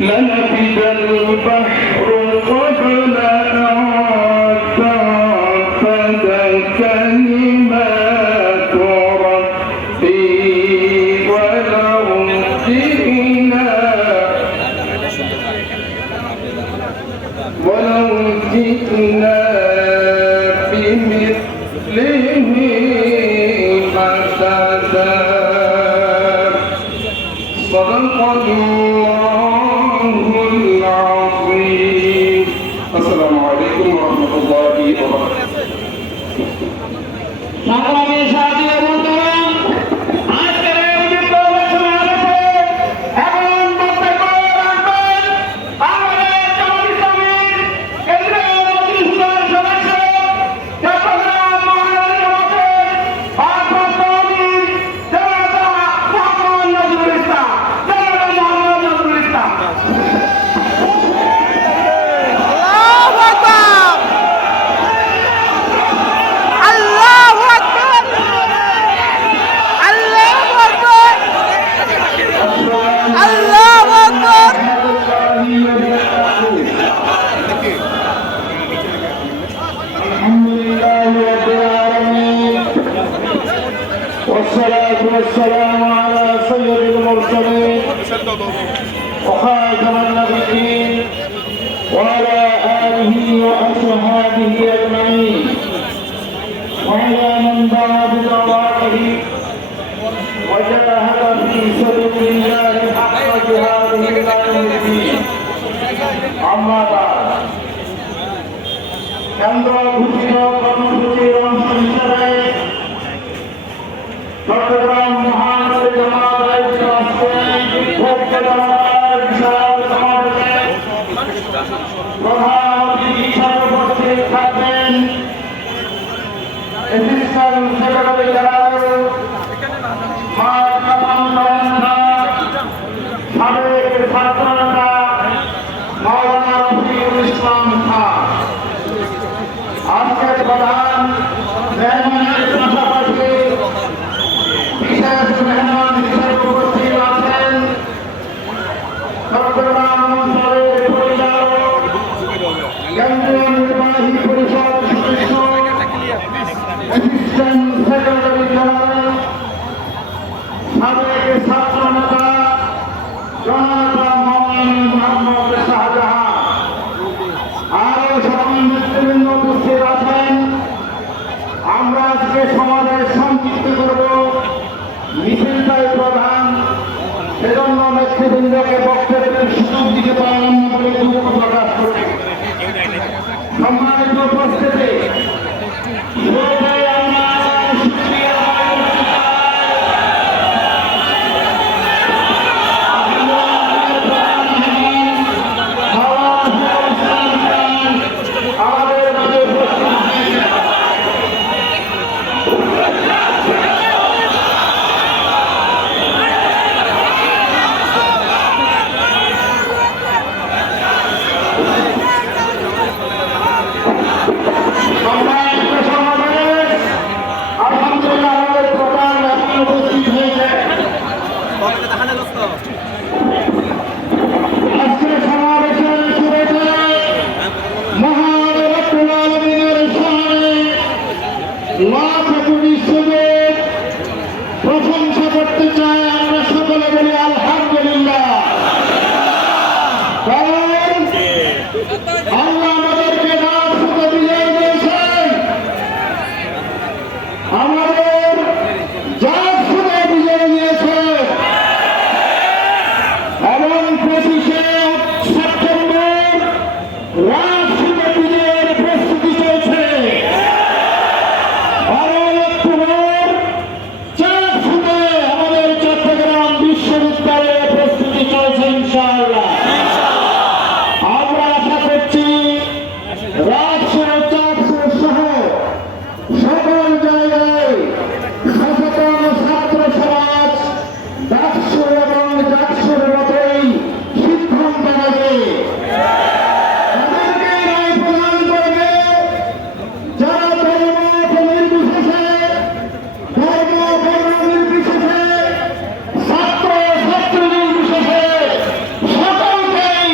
لنفد البحر قبل أن تنفد كلمات ربي ولو جئنا بمثله مددا صدق الله العظيم. السلام عليكم ورحمة الله وبركاته. والصلاة والسلام على سيد المرسلين وخاتم النبيين وعلى آله وأصحابه أجمعين وعلى من دعا بدعوته وجاهد في سبيل الله حق جهاده إلى يوم الدين. أما بعد কেন্দ্র ঘোষিত কর্মসূচির অংশ হিসেবে চট্টগ্রাম মহানগর জামাত প্রধান অতিথি হিসেবে উপস্থিত থাকবেন অ্যাসিস্ট্যান্ট সেক্রেটারি জেনারেল সাবেক ছাত্রনেতা মাওলানা রফিকুল ইসলাম খান। আজকের প্রধান মেহমানের পাশাপাশি বিশেষ মেহমান হিসেবে উপস্থিত আছেন চট্টগ্রাম অঞ্চলের পরিচালক কেন্দ্রীয় নির্বাহী পরিষদ সদস্য অ্যাসিস্ট্যান্ট সেক্রেটারি জেনারেল সাবেক ছাত্রনেতা জননেতা মাওলানা মোহাম্মদ শাহজাহান। আরো সকল নেতৃবৃন্দ উপস্থিত আছেন। আমরা আজকে সমাজের সংযুক্ত করব, মিছিলটাই প্রধান, সেজন্য নেতৃবৃন্দকে বক্তব্যের সুযোগ দিতে পারেন বলে দুঃখ প্রকাশ করি। সম্মানিত আজকের সমাবেশের শুরুতে মহান রব্বুল আলামিনের শানে লাখ কোটি সুযোগ প্রশংসা করতে চাই। আমরা সকলে বলি আলহামদুলিল্লাহ। কারণ আল্লাহ আমাদেরকে রাত শুধু বিজয় দিয়েছেন, আমাদের জাত শুধু বিজয় দিয়েছে এবং 25শে সেপ্টেম্বর রাত শুধু বিজয়ের প্রস্তুতি চলছে। 12 অক্টোবর চাঁদ শুধু আমাদের চট্টগ্রাম বিশ্ববিদ্যালয়ে প্রস্তুতি চলছে ইনশাআল্লাহ। আমরা আশা করছি রাজশাহী চাঁদপুর সহ সকল জায়গায় সচেতন ছাত্র সমাজ ডাকসু এবং ডাকসুর মতোই সিদ্ধান্ত নেবে, তাদেরকে রায় প্রদান করবে। যারা ধর্ম নির্বিশেষে ছাত্র ছাত্রী নির্বিশেষে সকলকেই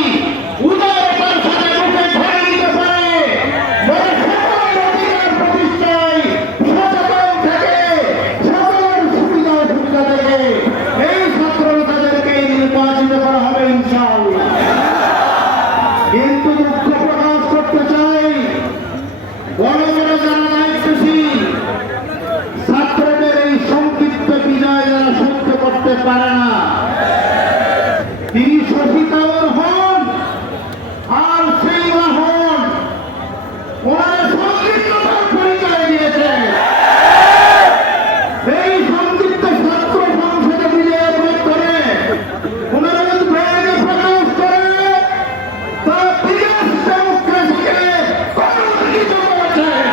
উদারতার সাথে মুখে ধরে নিতে পারে, সকল অধিকার প্রতিষ্ঠায় সচেতন থেকে সকল সুবিধা অসুবিধা থেকে এই ছাত্র নেতাদেরকে নির্বাচিত করা হবে ইনশাআল্লাহ। কিন্তু দুঃখ প্রকাশ করতে চাই, বড় বড় যারা দায়িত্বশীল ছাত্রদের এই সংক্ষিপ্ত বিজয় যারা সহ্য করতে পারে না, তিনি শশীতাওর হন আর সেইবা হন, ওনারা সংক্ষিপ্ততার পরিচয় দিয়েছেন। এই সংক্ষিপ্ত ছাত্র সংসদে বিজয়ের মাধ্যমে ওনারা উদ্বেগ প্রকাশ করে তার বিদেশ ডেমোক্রেসিকে কলঙ্কিত করেছেন।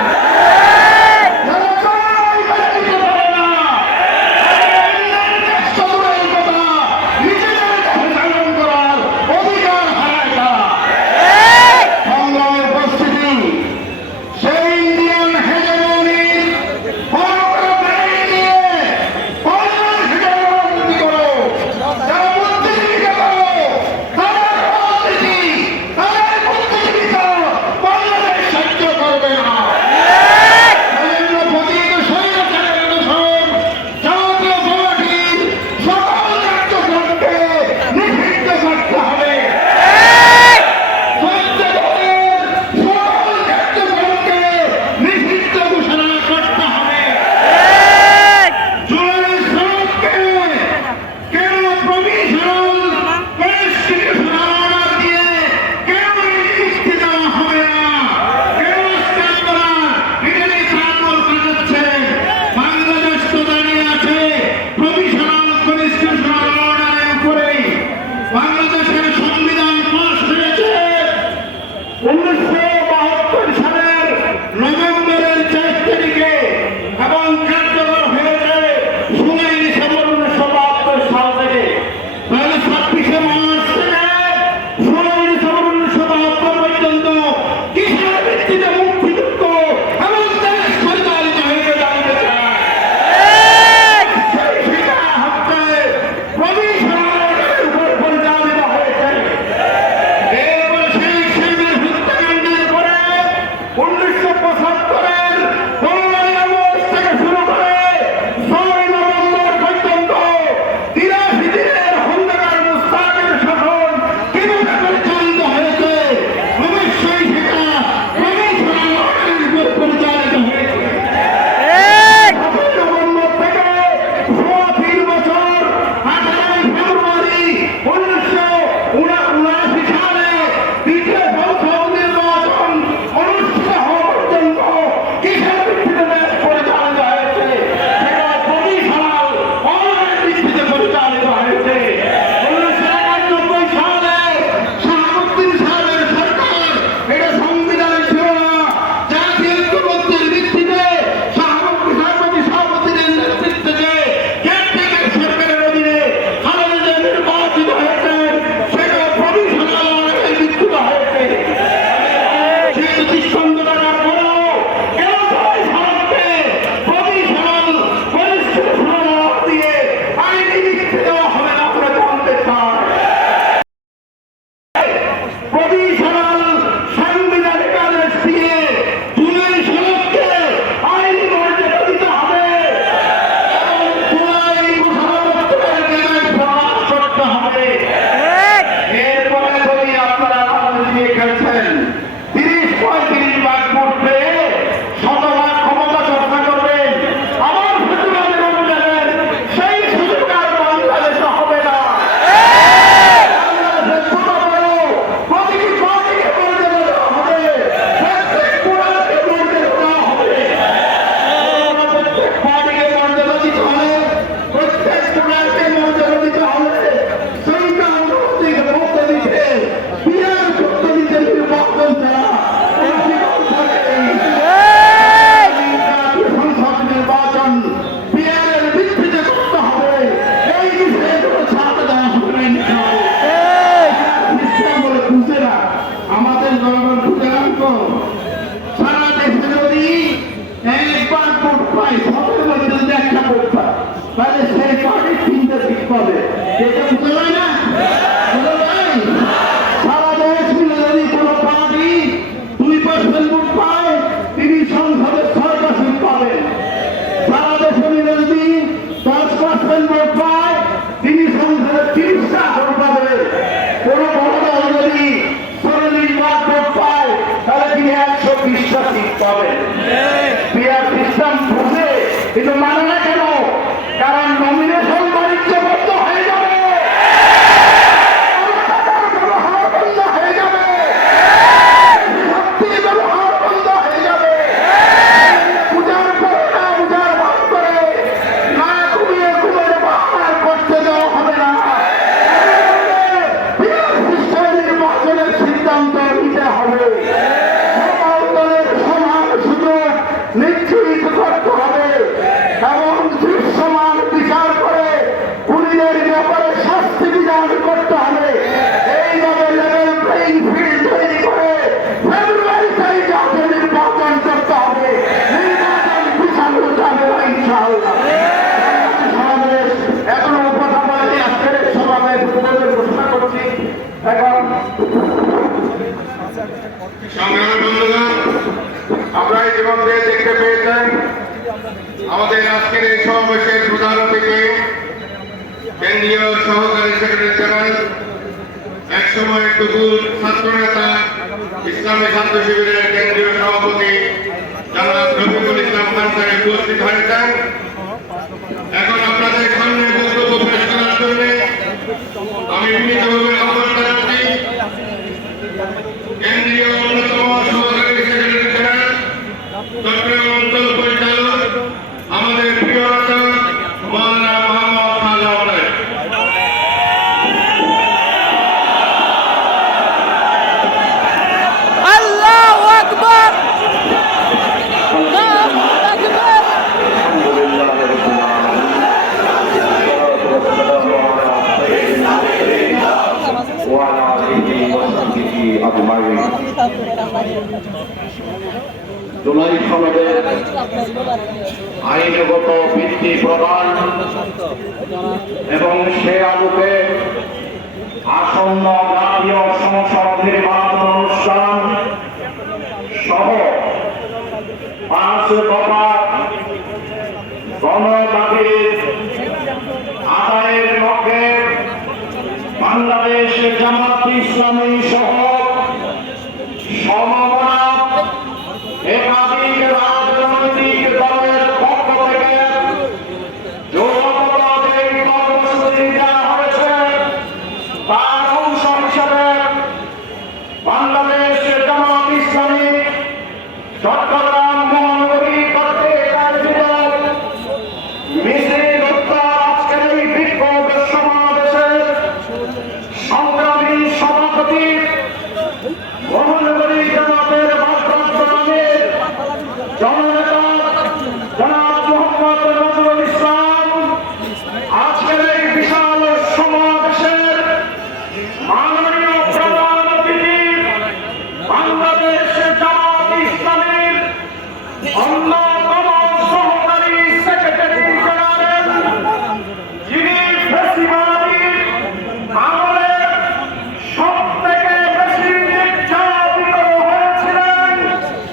যারা চায় মেনে নিতে পারে না, নিজেদের কাছে ধারণ করার অধিকার হারায় তারা। সংগ্রামের উপস্থিতি সেই ইন্ডিয়ান হেজেমনির বড় বড় বাহিনী নিয়ে বাংলার হেজেমনি করো, যারা বুদ্ধিজীবীকে করো, তাদের রাজনীতি, তাদের বুদ্ধিজীবিতা বাংলাদেশ সহ্য করবে না। নরেন্দ্র মোদীর স্বৈরাচারের অনুসরণ জাতীয় পার্টির সকল কার্যক্রমকে নিষিদ্ধ করতে হবে। নিষিদ্ধ ঘোষণা করতে হবে। জুলাই সনদকে কেন প্রভিশনাল কনস্টিটিউশনাল অর্ডার দিয়ে কেন নিযুক্তি দেওয়া হবে না? কেন আপনারা এখানে তাণ্ডব চালাচ্ছেন? বাংলাদেশ তো দাঁড়িয়ে আছে প্রভিশনাল কনস্টিটিউশনাল অর্ডারের উপরেই। বাংলাদেশের সংবিধান পাস হয়েছে 1972 সালের নভেম্বরের 4 তারিখে এবং কার্যকর হয়েছে 16 ডিসেম্বর 1972 সাল থেকে। তাহলে 26শে মার্চ থেকে 16 ডিসেম্বর 1972 পর্যন্ত কিসের ভিত্তিতে মুক্তিযুদ্ধ এবং দেশ পরিচালিত হয়েছে জানতে চায়। সেই শিকার হচ্ছে প্রভিশনাল অর্ডারের উপর পরিচালিত হয়েছে। এরপর সেই শিবির হত্যাকাণ্ডের প্রভিশনাল সাংবিধানিক আদেশ দিয়ে জুলাই সনদকে আইনি মর্যাদা দিতে হবে এবং জুলাই ঘোষণাপত্রের বিরুদ্ধে প্রকাশ করতে হবে। এরপরে যদি আপনারা আমাদের দিয়ে খেলছেন 30-35 ভাগ ভোট পেয়ে শতভাগ ক্ষমতা চর্চা করবেন, আমার প্রতিবাদের অনুযায়ী সেই সুযোগ আর বাংলাদেশে হবে না। প্রতিটি পার্টিকে মর্যাদা দেওয়া হবে, প্রত্যেক কোণাকে মর্যাদা দেওয়া হবে, প্রত্যেক পার্টিকে মর্যাদা দিতে হবে, প্রত্যেক কোণাকে মর্যাদা দিতে হবে। সেই কারণে বক্তব্য দিতে বিয়ার পদ্ধতিতে নির্বাচন ছাড়া সংসদ নির্বাচন বিয়ারের ভিত্তিতে করতে হবে। এই বিষয়ে কোনো ছাড় দেওয়া হবে না। বলে বুঝে না, আমাদের জনগণ বুঝে না তো। সারা দেশে যদি একবার ভোট পায়, সবের মধ্যে যদি একটা ভোট পায়, তাহলে সেই পার্টি 3টে সিট পাবে। এটা বুঝে যায় না? বুঝে যায়? সারা দেশ মিলে যদি কোনো পার্টি 2% ভোট পায়, তিনি সংসদে 6টা সিট পাবেন। সারা দেশে মিলে যদি 10% ভোট পায়, তিনি সংসদে 30টা ভোট পাবেন। কোন বড় দল যদি 40 ভাগ ভোট পায়, তাহলে তিনি 120টা সিট পাবেন। পিয়ার সিস্টেম বুঝে কিন্তু মানে না কেন? কারণ নমিনেশন বাণিজ্য বন্ধ হয়ে যাবে, ব্যবহার বন্ধ হয়ে যাবে, শক্তির ব্যবহার বন্ধ হয়ে যাবে। পূজার পরে না পূজার ভাগ করে না ঘুমিয়ে ঘুমিয়ে ব্যবহার করতে দেওয়া হবে না। পিয়ার সিস্টেম নির্বাচনের সিদ্ধান্ত নিতে হবে। সকল দলের সমান সুযোগ নিশ্চিত করতে হবে এবং দৃশ্যমান বিচার করে খুনিদের ব্যাপারে শাস্তি বিধান করতে হবে। এইভাবে লেভেল প্লেইং ফিল্ড তৈরি করে ফেব্রুয়ারিতে জাতীয় নির্বাচন করতে হবে। নির্বাচন পিছানো যাবে না ইনশাআল্লাহ। সমাবেশ এখনো কথা বলেনি, আজকের সমাবেশ ঘোষণা করছি। এখন সংগ্রামী বন্ধুগণ, আমরা ইতিমধ্যে দেখতে পেয়েছেন আমাদের আজকের এই সমাবেশের প্রধান অতিথি কেন্দ্রীয় সহকারী সেক্রেটারি জেনারেল, একসময় টুকুর ছাত্রনেতা, ইসলামী ছাত্র শিবিরের কেন্দ্রীয় সভাপতি জনাব রফিকুল ইসলাম খান সাহেব উপস্থিত হয়েছেন। এখন আপনাদের সামনে বক্তব্য পেশ করার জন্য আমি বিনীতভাবে আহ্বান জানাচ্ছি কেন্দ্রীয় অন্যতম সহকারী সেক্রেটারি জেনারেল, চট্টগ্রাম অঞ্চল পরিচালক, আমাদের প্রিয় নেতা মাওলানা মোহাম্মদ শাহজাহান। আল্লাহু আকবার, আল্লাহু আকবার। জুলাই সনদের আইনগত ভিত্তি প্রদান এবং সে আলোকে আসন্ন জাতীয় সংসদ নির্বাচন অনুষ্ঠান সহ 5 দফা গণদাবির আদায়ের লক্ষ্যে বাংলাদেশ জামাত ইসলামী সহ